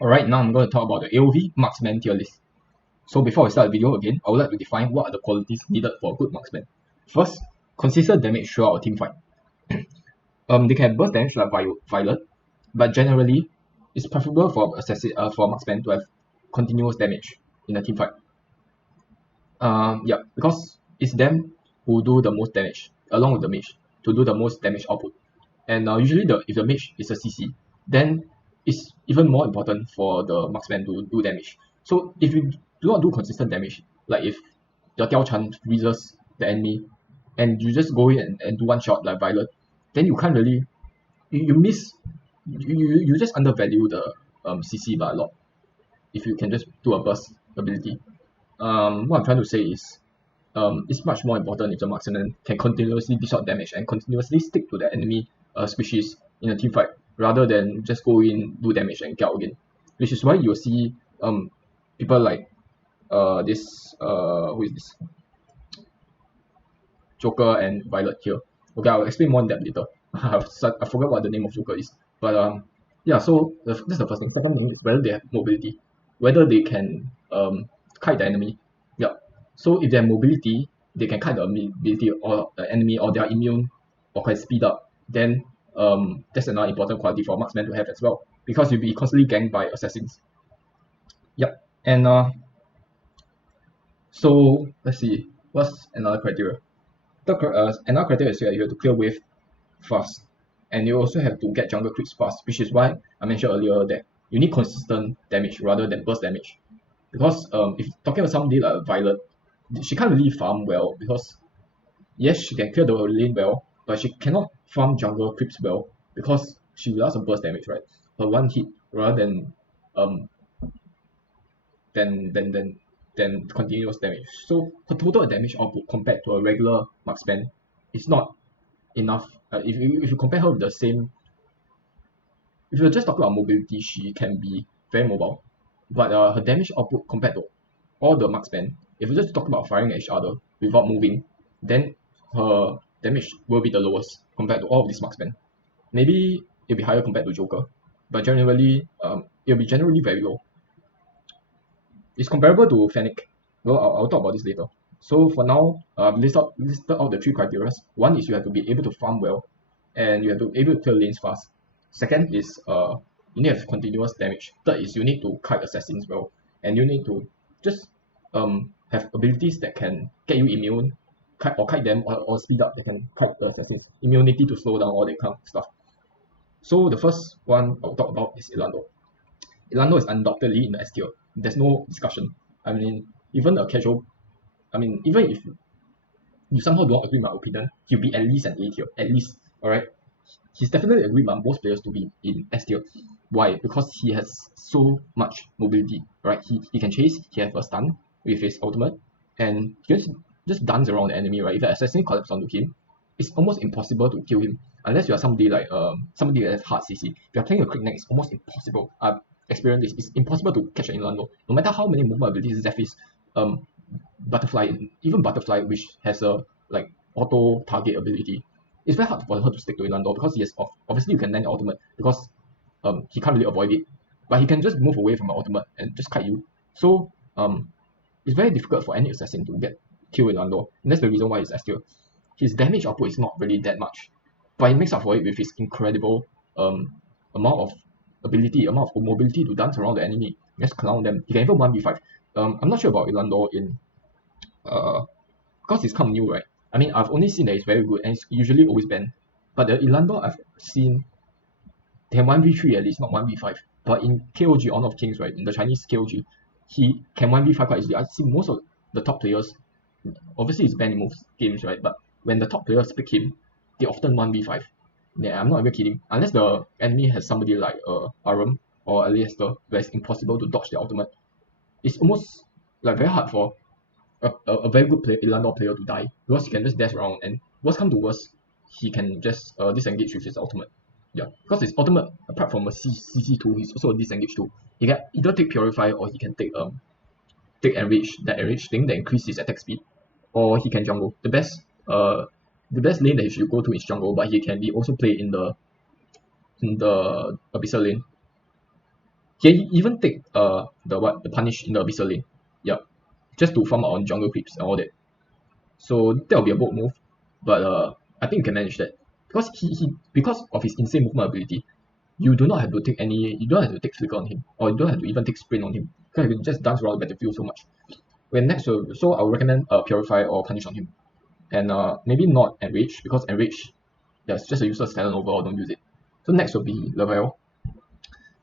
Alright, now I'm going to talk about the AOV marksman tier list. So before I start the video again, I would like to define what are the qualities needed for a good marksman. First, consistent damage throughout a team fight. They can burst damage like Violet, but generally, it's preferable for for marksman to have continuous damage in a team fight. Yeah, because it's them who do the most damage along with the mage to do the most damage output. And usually, if the mage is a CC, then it's even more important for the marksman to do damage. So if you do not do consistent damage, like if your Diao Chan freezes the enemy and you just go in and do one shot like Violet, then you can't really you miss you just undervalue the CC by a lot if you can just do a burst ability. What I'm trying to say is it's much more important if the marksman can continuously dish out damage and continuously stick to the enemy species in a team fight rather than just go in, do damage and get out again. Which is why you'll see people like this who is this? Joker and Violet here. Okay, I'll explain more in depth later. I forgot what the name of Joker is. But yeah, so that's the first thing. Second thing is whether they have mobility, whether they can kite the enemy. Yeah. So if they have mobility, they can kite the ability or the enemy, or they are immune or can speed up, then that's another important quality for marksman to have as well. Because you'll be constantly ganked by assassins. Yep. And so let's see. What's another criteria? Another criteria is that you have to clear wave fast, and you also have to get jungle creeps fast, which is why I mentioned earlier that you need consistent damage rather than burst damage. Because if talking about somebody like Violet, she can't really farm well because yes, she can clear the lane well, but she cannot farm jungle creeps well because she does a burst damage, right? Her one hit rather than um than continuous damage. So her total damage output compared to a regular marksman is not enough. If you compare her with the same, if you're just talking about mobility, she can be very mobile, but her damage output compared to all the marksmen, if you just talk about firing at each other without moving, then her damage will be the lowest compared to all of these marksmen. Maybe it'll be higher compared to Joker, but generally, it'll be generally very low. It's comparable to Fennec. Well, I'll talk about this later. So for now, listed out the three criteria. One is you have to be able to farm well, and you have to be able to clear lanes fast. Second is you need to have continuous damage. Third is you need to kite assassins well, and you need to just have abilities that can get you immune, kite them, or speed up that can kite the assassins. Immunity to slow down all that kind of stuff. So the first one I'll talk about is Ilando. Ilando is undoubtedly in the S tier. There's no discussion. I mean, even a casual, even if you somehow don't agree with my opinion, he'll be at least an A tier, at least. Alright, he's definitely agreed by most players to be in S tier. Why? Because he has so much mobility. Right, he can chase. He has a stun with his ultimate, and he just dance around the enemy. Right, if the assassin collapses onto him, it's almost impossible to kill him unless you are somebody like somebody that has hard CC. If you're playing a quick neck, it's almost impossible. I've experienced this. It's impossible to catch an Ilando. No matter how many movement abilities Zeph is, Butterfly, even Butterfly, which has a like auto target ability, it's very hard for her to stick to Ilando because he has obviously you can land the ultimate because he can't really avoid it, but he can just move away from the ultimate and just kite you. So it's very difficult for any assassin to get kill Ilando, and that's the reason why he's S tier. His damage output is not really that much, but he makes up for it with his incredible amount of ability, amount of mobility to dance around the enemy, just clown them. He can even 1v5. I'm not sure about Ilando in because it's kind of new, right? I mean, I've only seen that it's very good and it's usually always banned. But the Ilando I've seen can 1v3 at least, not 1v5. But in KOG, Honor of Kings, right, in the Chinese KOG, he can 1v5 quite easily. I see most of the top players, obviously it's banned in most games, right? But when the top players pick him, they often 1v5. Yeah, I'm not even kidding. Unless the enemy has somebody like Aram or Alistair, where it's impossible to dodge the ultimate. It's almost like very hard for a very good player, Ilando player to die because he can just dash around, and worst come to worst, he can just disengage with his ultimate. Yeah, because his ultimate, apart from a CC2, he's also a disengage too. He can either take Purify or he can take Enrage, that Enrage thing that increases his attack speed, or he can jungle. The best lane that he should go to is jungle, but he can be also play in the Abyssal lane. He even take the punish in the Abyssal lane. Yeah. Just to farm our jungle creeps and all that. So that will be a bold move. But I think you can manage that. Because of his insane movement ability, you do not have to take flicker on him, or you don't have to even take sprint on him. Because he can just dance around the battlefield so much. So I would recommend Purify or Punish on him. And maybe not Enrage, because Enrage, it's just a useless talent overall, don't use it. So next will be Lavelle.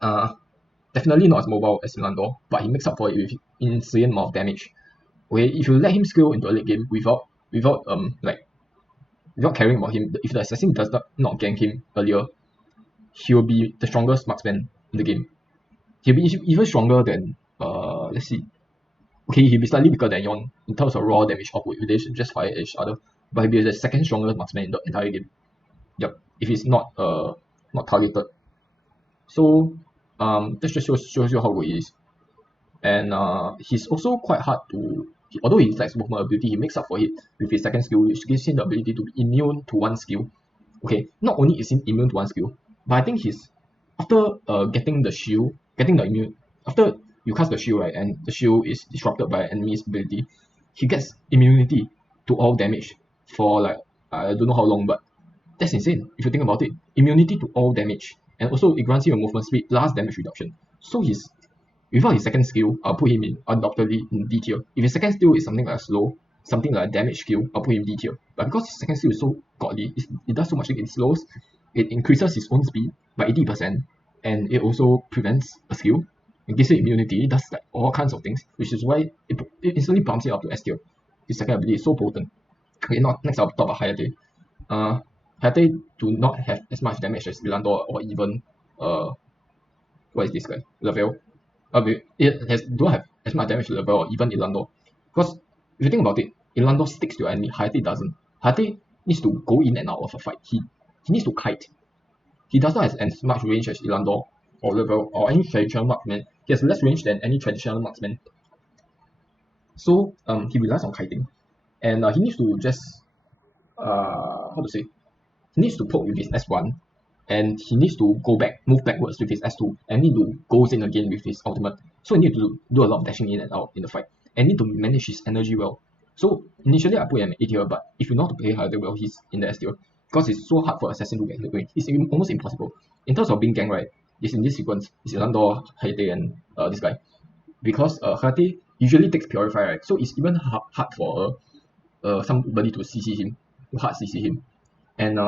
Definitely not as mobile as Ilandor, but he makes up for it with insane amount of damage. Okay, if you let him scale into a late game without caring about him, if the assassin does not gank him earlier, he'll be the strongest marksman in the game. He'll be even stronger than let's see. Okay, he'll be slightly weaker than Yon in terms of raw damage output if they just fire at each other, but he'll be the second strongest marksman in the entire game. Yep, if he's not targeted. So that just shows you how good he is. And he's also quite hard to, although he lacks movement ability, he makes up for it with his second skill, which gives him the ability to be immune to one skill. Okay, not only is he immune to one skill, but I think he's, after getting the immune, after you cast the shield, right, and the shield is disrupted by enemy's ability, he gets immunity to all damage for like, I don't know how long, but that's insane if you think about it. Immunity to all damage, and also it grants him a movement speed plus damage reduction. So he's, without his second skill, I'll put him in undoubtedly in D tier. If his second skill is something like slow, something like a damage skill, I'll put him D tier. But because his second skill is so godly, it does so much. It slows, it increases his own speed by 80%, and it also prevents a skill. It gives it immunity. It does like all kinds of things, which is why it instantly bumps it up to S tier. His second ability is so potent. Okay, next I'll talk about Hayate. Hayate do not have as much damage as Ilandor or even what is this guy? Lavelle. It don't have as much damage to Lavelle or even Ilandor. Because if you think about it, Ilandor sticks to your enemy, Hayate doesn't. Hayate needs to go in and out of a fight. He needs to kite. He does not have as much range as Ilandor or Lavelle or any traditional marksman. He has less range than any traditional marksman. So he relies on kiting. And he needs to just he needs to poke with his S1, and he needs to move backwards with his S2, and need to go in again with his ultimate. So he need to do a lot of dashing in and out in the fight, and need to manage his energy well. So initially I put him in A tier, but if you know how to play Hayate well, he's in the S tier, because it's so hard for assassin to get hit away. It's almost impossible. In terms of being gang, right, it's in this sequence, it's Ilandor, Hayate, and this guy. Because Hayate usually takes Purify, right, so it's even hard for somebody to CC him, to hard CC him. And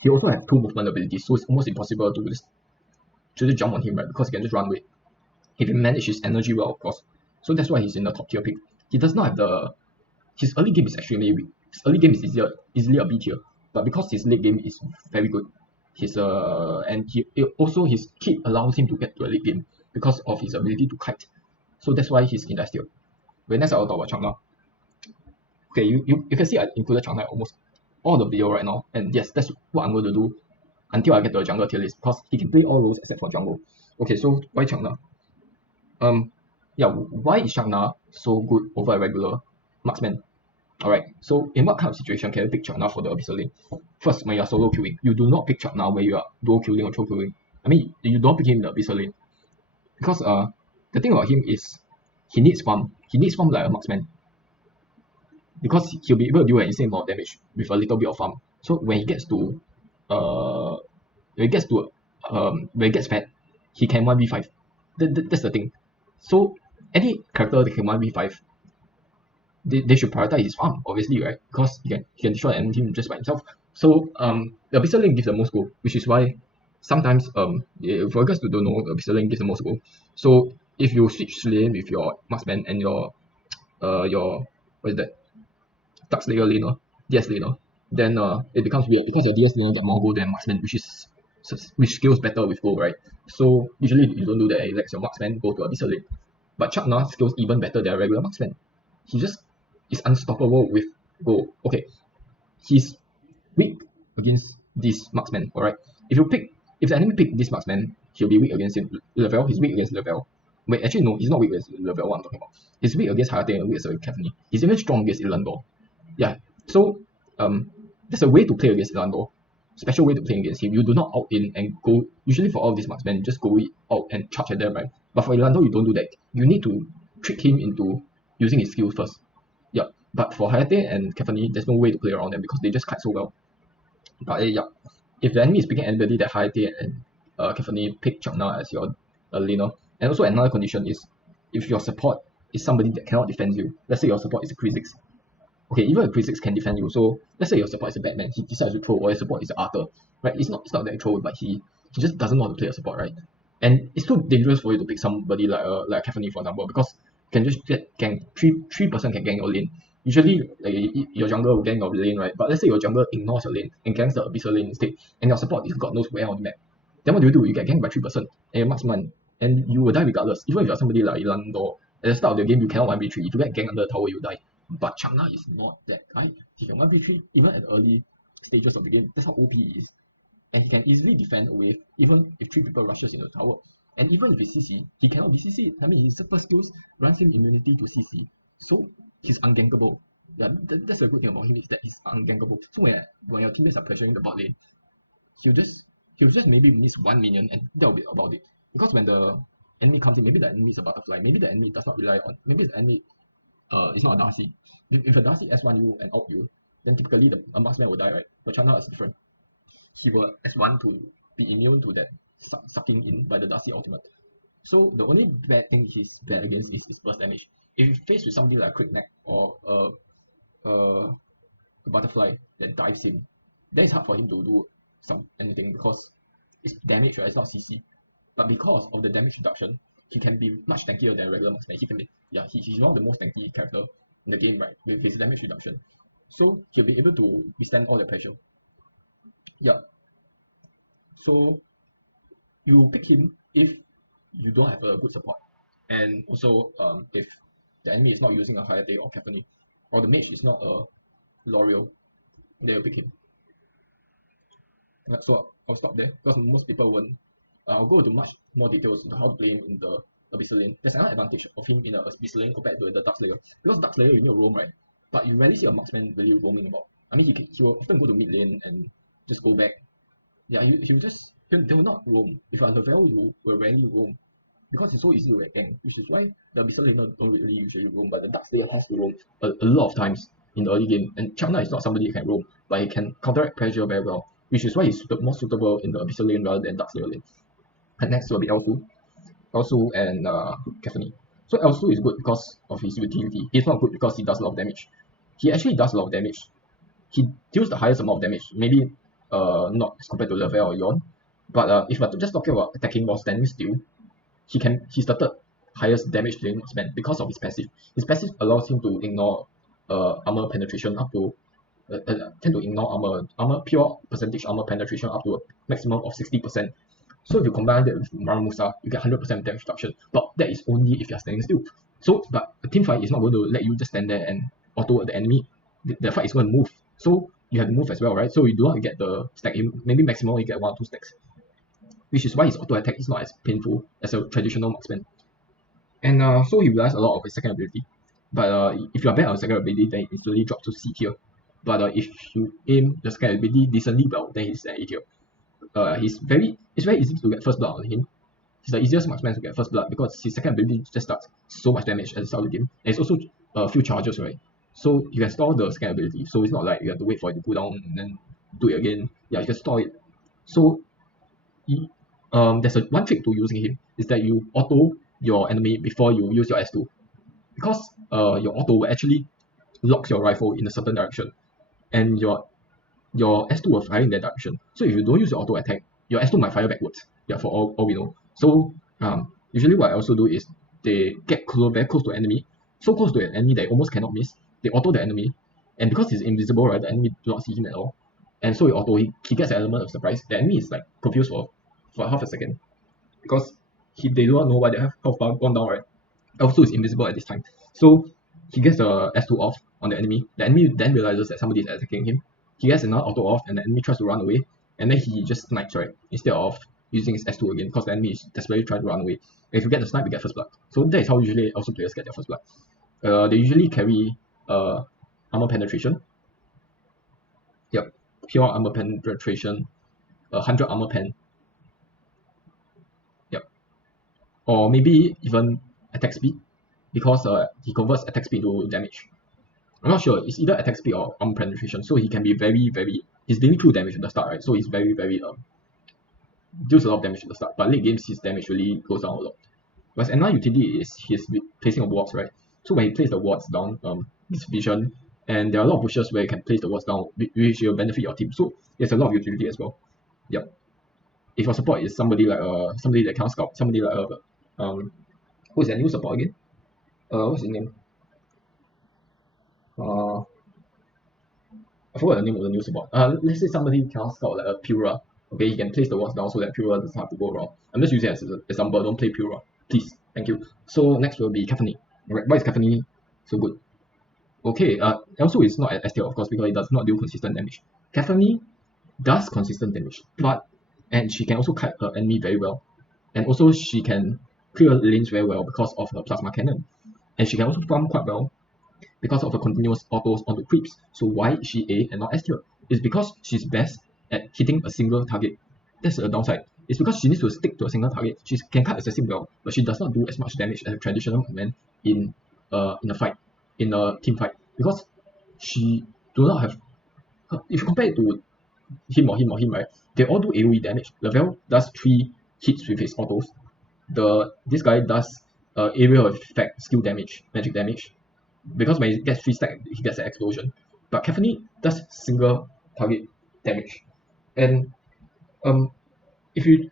he also has 2 movement abilities, so it's almost impossible to just jump on him, right? Because he can just run away. If he manages his energy well, of course. So that's why he's in the top tier pick. He does not have his early game is extremely weak. His early game is easily a B tier, but because his late game is very good, his kit allows him to get to a late game because of his ability to kite. So that's why he's in that tier. But next I'll talk about Chang'e. Okay, you can see I included Chang'e almost all the video right now, and yes, that's what I'm going to do until I get to a jungle tier list, because he can play all roles except for jungle. Okay, so why Chang'e? Why is Chang'e so good over a regular marksman? Alright, so in what kind of situation can you pick Chang'e for the Abyssal lane? First, when you are solo queuing, you do not pick Chang'e when you are duo queuing or trio queuing. I mean, you don't pick him in the Abyssal lane, because the thing about him is he needs farm. He needs farm like a marksman, because he'll be able to do an insane amount of damage with a little bit of farm. So when he gets fed, he can 1v5. That's the thing. So any character that can 1v5, they should prioritize his farm, obviously, right? Because he can destroy an enemy team just by himself. So the Abyssal lane gives the most gold, which is why sometimes for you guys who don't know, the Abyssal lane gives the most gold. So if you switch lane with your marksman and your what is that? Dark Slayer laner, DS laner, then it becomes weird because your DS laner get more gold than marksman, which scales better with gold, right? So usually you don't do that, it lets your marksman go to a Abyssal lane. But Chang'e scales even better than a regular marksman. He just is unstoppable with gold. Okay, he's weak against this marksman, alright? If the enemy pick this marksman, he'll be weak against him. Lavelle, he's weak against Lavelle. Wait, actually no, he's not weak against Lavelle, what I'm talking about. He's weak against Hayate and weak against Cavani. He's even strong against Ilandor. Yeah, so there's a way to play against Ilandor. special way to play against him. You do not out in and go. Usually for all of these marksmen, you just go out and charge at them, right? But for Ilando, you don't do that. You need to trick him into using his skills first. Yeah. But for Hayate and Kefani, there's no way to play around them because they just kite so well. But yeah, if the enemy is picking anybody that Hayate and Kefani pick Changna as your laner, and also another condition is if your support is somebody that cannot defend you. Let's say your support is a Kha'Zix. Okay, even a Kha'Zix can defend you. So let's say your support is a Batman, he decides to throw, or your support is an Arthur, right? It's not that throw, but he just doesn't know how to play a support, right? And it's too dangerous for you to pick somebody like Kefani, for example, because you can just get gang 3% can gang your lane. Usually your jungler will gang your lane, right? But let's say your jungler ignores your lane and gangs the Abyssal lane instead, and your support is God knows where on the map. Then what do? You get ganked by 3% and your marksman, and you will die regardless. Even if you're somebody like Ilando, at the start of the game you cannot 1v3. If you get ganked under the tower, you die. But Changna is not that guy. He can 1v3 even at the early stages of the game. That's how OP he is. And he can easily defend a wave even if 3 people rushes into the tower. And even if it's CC, he cannot be CC. I mean, his super skills grants him immunity to CC. So he's ungankable. Yeah, that's a good thing about him, is that he's ungankable. So when your teammates are pressuring the bot lane, he'll just maybe miss 1 minion and that will be about it. Because when the enemy comes in, maybe the enemy is a butterfly, maybe the enemy does not rely on, maybe the enemy is not a Darcy. If a Darcy S1 you and out you, then typically a marksman will die, right? But Changna is different. He will S1 to be immune to that sucking in by the Darcy ultimate. So the only bad thing he's bad against is his burst damage. If you face with somebody like a Quick Neck or a butterfly that dives him, then it's hard for him to do anything because it's damage, right? It's not CC. But because of the damage reduction, he can be much tankier than a regular marksman. He can be, yeah, he's one of the most tanky character in the game, right? With his damage reduction. So he'll be able to withstand all the pressure. Yeah. So you pick him if you don't have a good support. And also if the enemy is not using a Hayate or Kefani, or the mage is not a L'Oreal, they'll pick him. So I'll stop there because most people won't. I'll go into much more details on how to play him in the Abyssal lane. There's another advantage of him in the Abyssal lane compared to the Dark Slayer. Because Dark Slayer you need to roam, right? But you rarely see a marksman really roaming about. I mean, he will often go to mid lane and just go back. Yeah, they will not roam. If you are Lavelle, you will rarely roam. Because it's so easy to get ganked, which is why the Abyssal laner don't really usually roam, but the Dark Slayer has to roam a lot of times in the early game. And Changna is not somebody who can roam, but he can counteract pressure very well, which is why he's more suitable in the Abyssal lane rather than Dark Slayer lane. And next will be Elsu and Kefani. So Elsu is good because of his utility. He's not good because he does a lot of damage. He actually does a lot of damage. He deals the highest amount of damage, maybe not as compared to Lavelle or Yon. But if we're just talking about attacking while standing still, he's the third highest damage dealing marksman because of his passive. His passive allows him to ignore armor penetration up to tend to ignore pure percentage armor penetration up to a maximum of 60%. So if you combine that with Maramusa, you get 100% damage reduction. But that is only if you're standing still. So, but a team fight is not going to let you just stand there and auto the enemy. The fight is going to move. So you have to move as well, right? So you do not get the stack. Maybe maximum you get 1 or 2 stacks. Which is why his auto attack is not as painful as a traditional marksman. And so he relies a lot of his second ability. But if you are bad on second ability, then it slowly drops to C tier. But if you aim the second ability decently well, then he's at A tier. It's very easy to get first blood on him. He's the easiest marksman to get first blood because his second ability just starts so much damage at the start of the game. And it's also a few charges, right? So you can store the second ability. So it's not like you have to wait for it to cool down and then do it again. Yeah, you can store it. So there's one trick to using him is that you auto your enemy before you use your S2. Because your auto will actually lock your rifle in a certain direction. And your S2 will fire in that direction. So if you don't use your auto attack, your S2 might fire backwards. Yeah, for all we know. So usually what I also do is they get very close to an enemy. So close to an enemy that almost cannot miss. They auto the enemy. And because he's invisible, right, the enemy do not see him at all. And so he gets an element of surprise. The enemy is like confused for half a second. Because they do not know why they have health bar gone down, right? Also is invisible at this time. So he gets the S2 off on the enemy. The enemy then realizes that somebody is attacking him. He gets another auto off and the enemy tries to run away. And then he just snipes, right? Instead of using his S2 again, because the enemy is desperately trying to run away. And if you get the snipe, you get first blood. So that is how usually also players get their first blood. They usually carry armor penetration. Yep. pure armor penetration, 100 armor pen. Yep. Or maybe even attack speed, because he converts attack speed to damage. I'm not sure. It's either attack speed or armor penetration. So he can be he's dealing 2 damage at the start, right? So he's very deals a lot of damage at the start. But late games his damage really goes down a lot. Whereas another utility is his placing of wards, right? So when he places the wards down, his vision, and there are a lot of bushes where you can place the wards down, which will benefit your team. So there's a lot of utility as well. Yep. If your support is somebody like somebody that can scout, somebody like who is that new support again? What's his name? I forgot the name of the new support. Let's say somebody can scout like a Pura. Okay, he can place the wards down so that Pura doesn't have to go around. I'm just using it as an example. Don't play Pura, please. Thank you. So next will be Caphany. Alright, why is Caphany so good? Okay, also it's not at S tier, of course, because it does not do consistent damage. Caphany does consistent damage, and she can also cut her enemy very well, and also she can clear lanes very well because of her plasma cannon, and she can also farm quite well because of her continuous autos onto creeps. So why is she A and not S tier? It's because she's best at hitting a single target. That's a downside. It's because she needs to stick to a single target. She can cut assassin well, but she does not do as much damage as a traditional man in a fight, in a team fight, because she do not have. If you compare it to him, right? They all do AOE damage. Lavelle does 3 hits with his autos. This guy does area of effect, skill damage, magic damage, because when he gets 3 stack, he gets an explosion. But Caphany does single target damage, and if you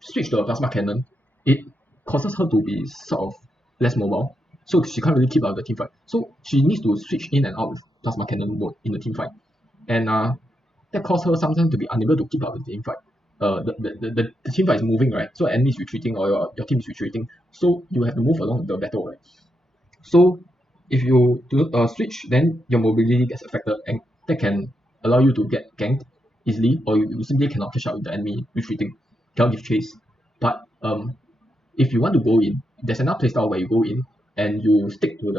switch to a plasma cannon, it causes her to be sort of less mobile, so she can't really keep out of the team fight. So she needs to switch in and out with plasma cannon mode in the team fight, and that causes her sometimes to be unable to keep out of the team fight. The team fight is moving, right? So enemy is retreating or your team is retreating, so you have to move along the battle, right? So if you do switch, then your mobility gets affected, and that can allow you to get ganked easily, or you simply cannot catch up with the enemy retreating, cannot give chase. But if you want to go in, there's another playstyle where you go in and you instead stick to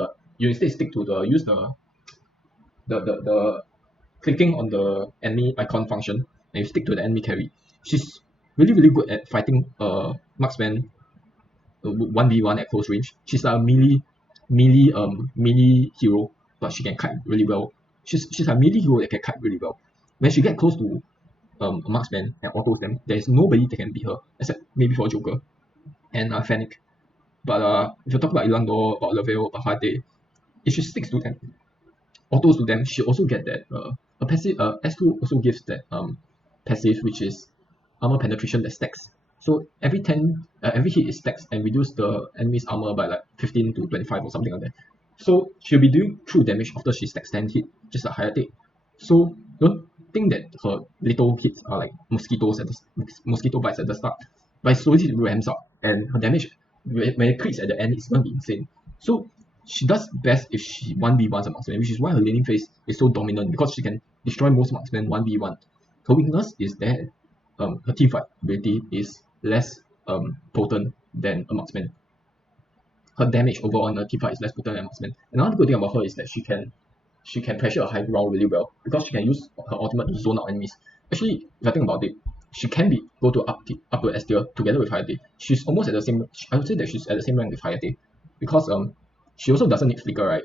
the use the clicking on the enemy icon function, and you stick to the enemy carry. She's really good at fighting marksman 1v1 at close range. She's a melee hero, but she can kite really well. She's a melee hero that can kite really well. When she gets close to a marksman and autos them, there's nobody that can beat her except maybe for Joker and Fennec. But if you talk about Ilando, about Lavelle, about Hade, if she sticks to them, autos to them, she also get that a passive. S2 also gives that passive, which is armor penetration that stacks. So every hit is stacks and reduce the enemy's armor by like 15 to 25 or something like that. So she'll be doing true damage after she stacks 10 hit, just like Hayate. So don't think that her little hits are like mosquito bites at the start, but slowly it ramps up, and her damage when it crits at the end is gonna be insane. So she does best if she 1v1s a marksman, which is why her laning phase is so dominant, because she can destroy most marksmen 1v1. Her weakness is that her teamfight ability is less potent than a marksman. Her damage overall on the teamfight is less potent than a marksman. Another good thing about her is that she can pressure a high ground really well, because she can use her ultimate to zone out enemies. Actually, if I think about it, she can go to up to S tier together with Hayate. She's almost at the same. I would say that she's at the same rank with Hayate, because she also doesn't need flicker, right?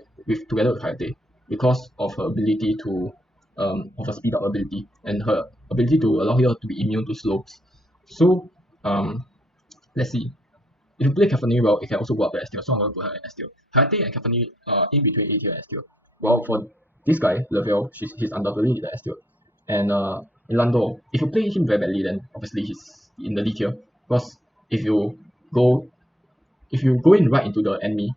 Together with Hayate, because of her ability to of her speed up ability and her ability to allow her to be immune to slopes. So let's see. If you play Caphany well, it can also go up to S tier. So I'm going to put her in S tier. Hayate and Caphany are in between A tier and S tier. Well, for this guy, Lavelle, he's undoubtedly in the S tier. And Lando, if you play him very badly, then obviously he's in the D tier. Because if you go in right into the enemy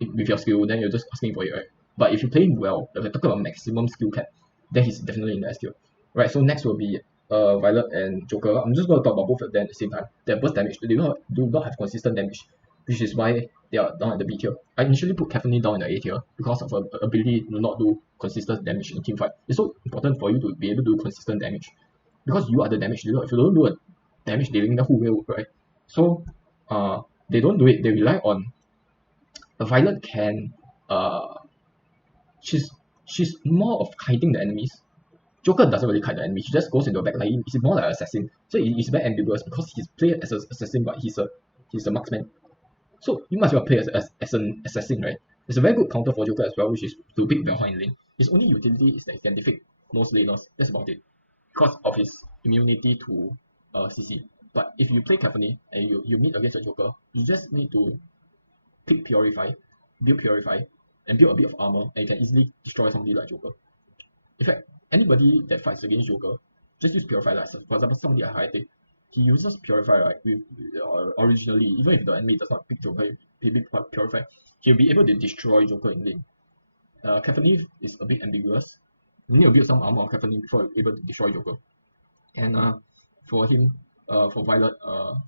with your skill, then you're just asking for it, right? But if you play him well, if you're talking about maximum skill cap, then he's definitely in the S tier. Right, so next will be Violet and Joker. I'm just going to talk about both of them at the same time. Their burst damage, they do not have consistent damage, which is why they are down at the B tier. I initially put Caphany down in the A tier because of her ability to not do consistent damage in teamfight. It's so important for you to be able to do consistent damage, because you are the damage dealer. If you don't do a damage dealing, then who will, right? So they don't do it. They rely on Violet can she's more of hiding the enemies. Joker doesn't really kite the enemy. He just goes into a backline. He's more like an assassin. So it's very ambiguous because he's played as an assassin, but he's a marksman. So you must well play as an assassin, right? It's a very good counter for Joker as well, which is to pick Valheim in lane. His only utility is that he can defeat most laners. That's about it. Because of his immunity to CC. But if you play carefully and you meet against a Joker, you just need to pick Purify, build Purify, and build a bit of armor, and you can easily destroy somebody like Joker. In fact, anybody that fights against Joker, just use Purify. Like, for example, somebody at high tick, he uses Purify, right? With originally, even if the enemy does not pick Joker, he pick Purify, he'll be able to destroy Joker in lane. Caffeine is a bit ambiguous. You need to build some armor on Caffeine before you're able to destroy Joker. And for him, for Violet,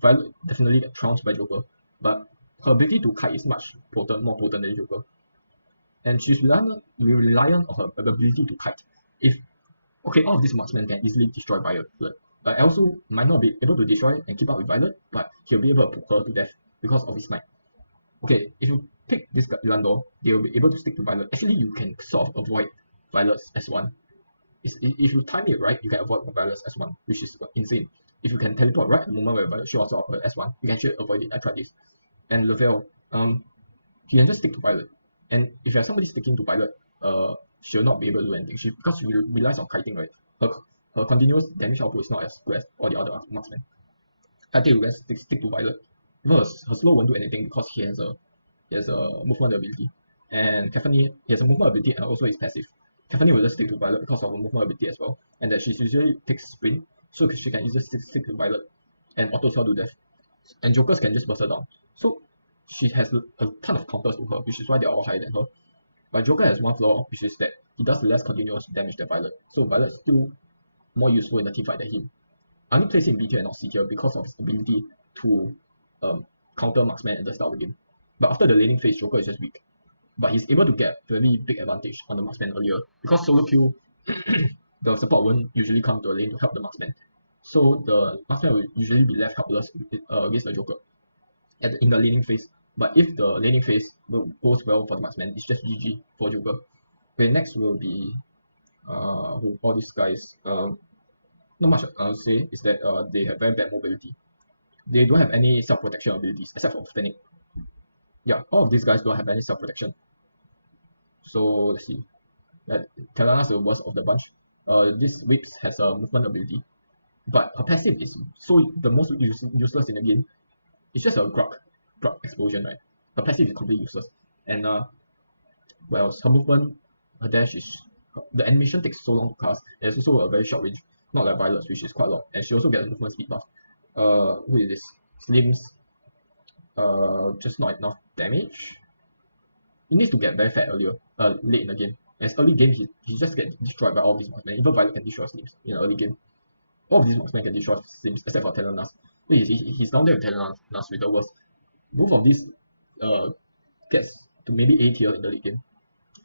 Violet definitely get trounced by Joker, but her ability to kite is much more potent than Joker. And she's reliant on her ability to kite. If all of these marksmen can easily destroy Violet, but also might not be able to destroy and keep up with Violet, but he'll be able to put her to death because of his knight. Okay, if you pick this Landor, they'll be able to stick to Violet. Actually, you can sort of avoid Violet's S1. If you time it right, you can avoid Violet's S1, which is insane. If you can teleport right at the moment where Violet shows off her S1, you can actually avoid it. I tried this. And Lavelle, he can just stick to Violet. And if you have somebody sticking to Violet, she'll not be able to do anything. Because she relies on kiting, right? Her continuous damage output is not as good as all the other marksmen. I think you can stick to Violet. Her slow won't do anything because he has a movement ability. And Caffeine, he has a movement ability and also his passive. Caffeine will just stick to Violet because of her movement ability as well. And that she usually picks sprint, so she can easily stick to Violet and auto sword to death. And Jokers can just burst her down. So she has a ton of counters to her, which is why they are all higher than her. But Joker has one flaw, which is that he does less continuous damage than Violet. So Violet's still more useful in a teamfight than him. I only place him in B tier and not C tier because of his ability to counter marksman at the start of the game. But after the laning phase, Joker is just weak. But he's able to get very big advantage on the marksman earlier. Because solo kill, the support won't usually come to a lane to help the marksman. So the marksman will usually be left helpless against the Joker in the laning phase. But if the laning phase goes well for the marksman, it's just GG for Joker. Okay, next will be all these guys. Not much I'll say is that they have very bad mobility. They don't have any self-protection abilities except for Fennec. Yeah, all of these guys don't have any self-protection. So let's see. Telana's the worst of the bunch. This Whips has a movement ability, but her passive is the most useless in the game. It's just a Grug explosion, right? Her passive is completely useless. And well, her movement, her dash the animation takes so long to cast, and it's also a very short range, not like Violet's, which is quite long. And she also gets a movement speed buff. Who is this? Slim's just not enough damage. He needs to get very fat earlier, late in the game. As early game, he just gets destroyed by all of these marksmen. Even Violet can destroy Slims in the early game. All of these marksmen can destroy Slims except for Telenas. He's down there with Telenas with the worst. Both of these gets to maybe A tier in the late game,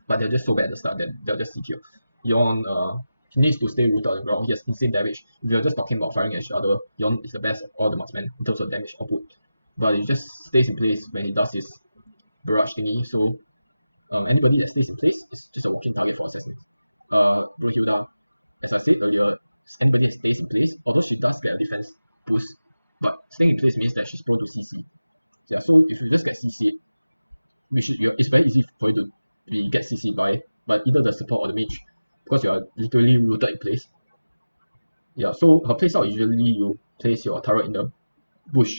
but they're just so bad at the start that they're just C tier. Yon, he needs to stay rooted on the ground. He has insane damage. If you're just talking about firing at each other, Yon is the best of all the marksmen in terms of damage output. But he just stays in place when he does his barrage thingy. So anybody that stays in place is a okay target for as I said earlier, anybody that stays in place, although she does get a defense boost, but staying in place means that she's prone to CC. Yeah, so if you just get CC, it's very easy for you to get CC by either the support or the mage, because you are literally rooted in place. Yeah, so her playstyle usually you place your turret in the bush,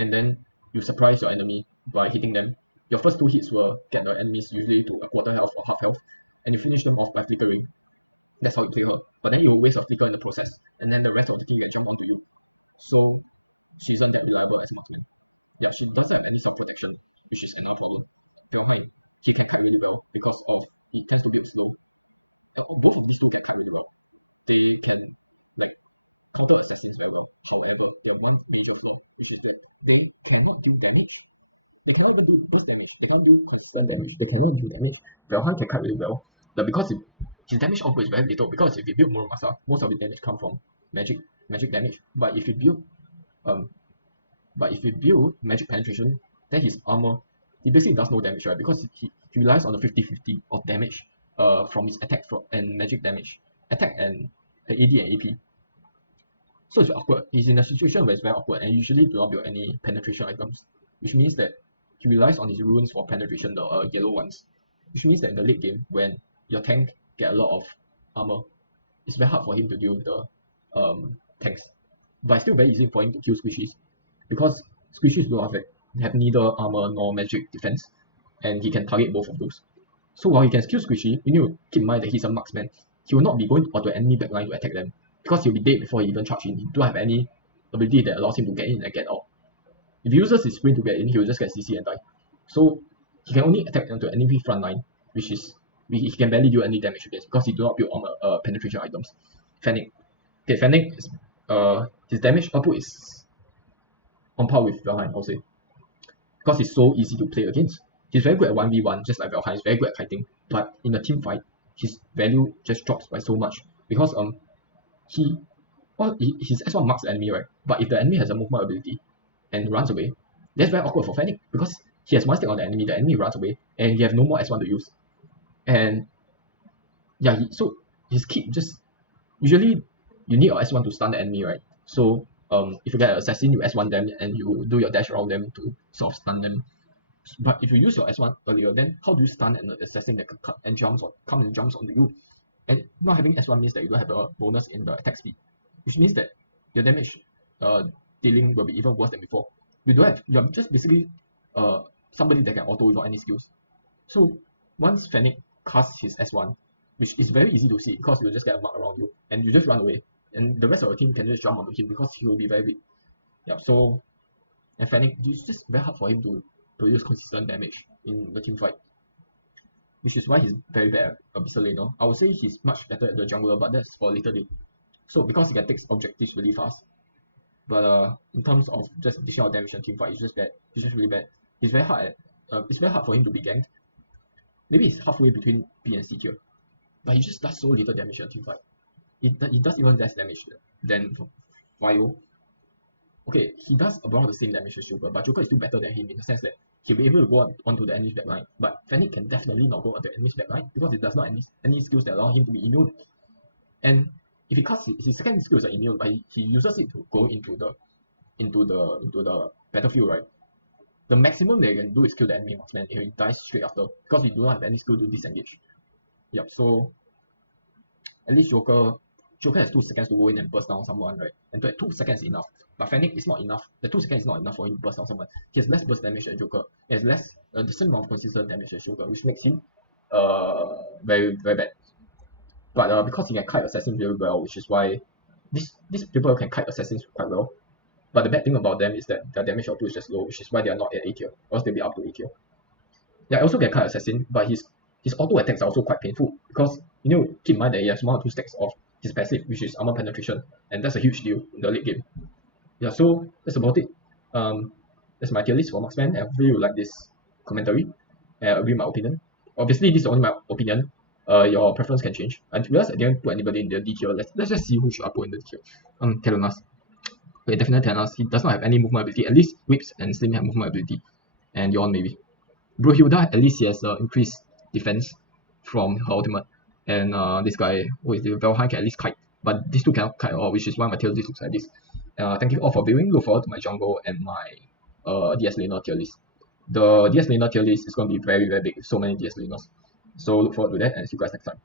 and then you surprise your enemy by hitting them. Your first 2 hits will get the enemies usually to a quarter health or half health, and you finish them off by flickering. That's how you kill her. But then you will waste your flicker in the process, and then the rest of the team can jump onto you. So she isn't that reliable as marksman. Yeah, she doesn't have any self-protection, which is another problem. He can kite really well because he tends to build slow. But both of these two can kite really well. They can counter assassins very well. However, the one major flaw, which is that they cannot do damage. They cannot even do burst damage. They cannot do constant damage. They cannot do damage. Belhan can kite really well, but because his damage output is very little. Because if you build Muramasa, most of the damage comes from magic damage. But if you build magic penetration, then his armor, he basically does no damage, right? Because he relies on the 50-50 of damage from his attack and magic damage. Attack and AD and AP. So it's awkward. He's in a situation where it's very awkward and usually do not build any penetration items, which means that he relies on his runes for penetration, the yellow ones. Which means that in the late game, when your tank get a lot of armor, it's very hard for him to deal with the tanks. But it's still very easy for him to kill squishies, because squishies do have neither armor nor magic defense, and he can target both of those. So while he can kill squishy, you need to keep in mind that he's a marksman. He will not be going onto enemy backline to attack them, because he'll be dead before he even charge in. He don't have any ability that allows him to get in and get out. If he uses his sprint to get in, he will just get CC and die. So he can only attack onto enemy front line, which is he can barely do any damage against because he do not build armor penetration items. Fennec. Okay, Fennec is his damage output is on par with Valheim, I'll say. Because he's so easy to play against. He's very good at 1v1, just like Valheim. He's very good at kiting. But in a team fight, his value just drops by so much. Because his S1 marks the enemy, right? But if the enemy has a movement ability and runs away, that's very awkward for Fennec, because he has one stick on the enemy runs away, and you have no more S1 to use. And yeah, so his keep just usually you need your S1 to stun the enemy, right? So if you get an assassin, you S1 them and you do your dash around them to sort of stun them. But if you use your S1 earlier, then how do you stun an assassin that comes and jumps onto you? And not having S1 means that you don't have a bonus in the attack speed, which means that your damage dealing will be even worse than before. You're just basically somebody that can auto without any skills. So once Fennec casts his S1, which is very easy to see because you'll just get a mark around you and you just run away, and the rest of your team can just jump onto him because he will be very weak. Yeah, so and Fennec, it's just very hard for him to produce consistent damage in the team fight, which is why he's very bad at Abyssal laner. I would say he's much better at the jungler, but that's for later day. So because he can take objectives really fast, but in terms of just dishing out damage in team fight, it's just bad. It's just really bad. It's very hard for him to be ganked. Maybe it's halfway between B and C tier, but he just does so little damage in team fight. He does even less damage than Vio. Okay, he does around the same damage as Joker, but Joker is still better than him in the sense that he'll be able to go onto the enemy's backline. But Fennec can definitely not go onto the enemy's backline because it does not have any skills that allow him to be immune. And if he casts his second skills are immune, but he uses it to go into the battlefield, right? The maximum they can do is kill the enemy marksman if he dies straight after, because we do not have any skill to disengage. Yep, so at least Joker has 2 seconds to go in and burst down someone, right? And 2 seconds is enough. But Fennec is not enough. The 2 seconds is not enough for him to burst down someone. He has less burst damage than Joker. He has the same amount of consistent damage as Joker, which makes him very, very bad. But because he can kite assassins very well, which is why these people can kite assassins quite well. But the bad thing about them is that their damage output is just low, which is why they are not at A tier, or else they'll be up to A tier. Yeah, I also can kite assassin, but his auto attacks are also quite painful, because you know, keep in mind that he has 1 or 2 stacks of his passive, which is armor penetration, and that's a huge deal in the late game. Yeah, so that's about it. That's my tier list for marksman, and hopefully you like this commentary and agree with my opinion. Obviously, this is only my opinion. Your preference can change. And to be honest, I didn't put anybody in the D tier. Let's just see who should I put in the D tier. Telonas. Okay, definitely Telonas. He does not have any movement ability. At least Whips and Slim have movement ability. And Yawn maybe. Brohilda, at least he has increased defense from her ultimate. And this guy, who is the Valheim, can at least kite. But these two cannot kite at all, which is why my tier list looks like this. Thank you all for viewing. Look forward to my jungle and my DS laner tier list. The DS laner tier list is going to be very, very big with so many DS laners. So look forward to that and see you guys next time.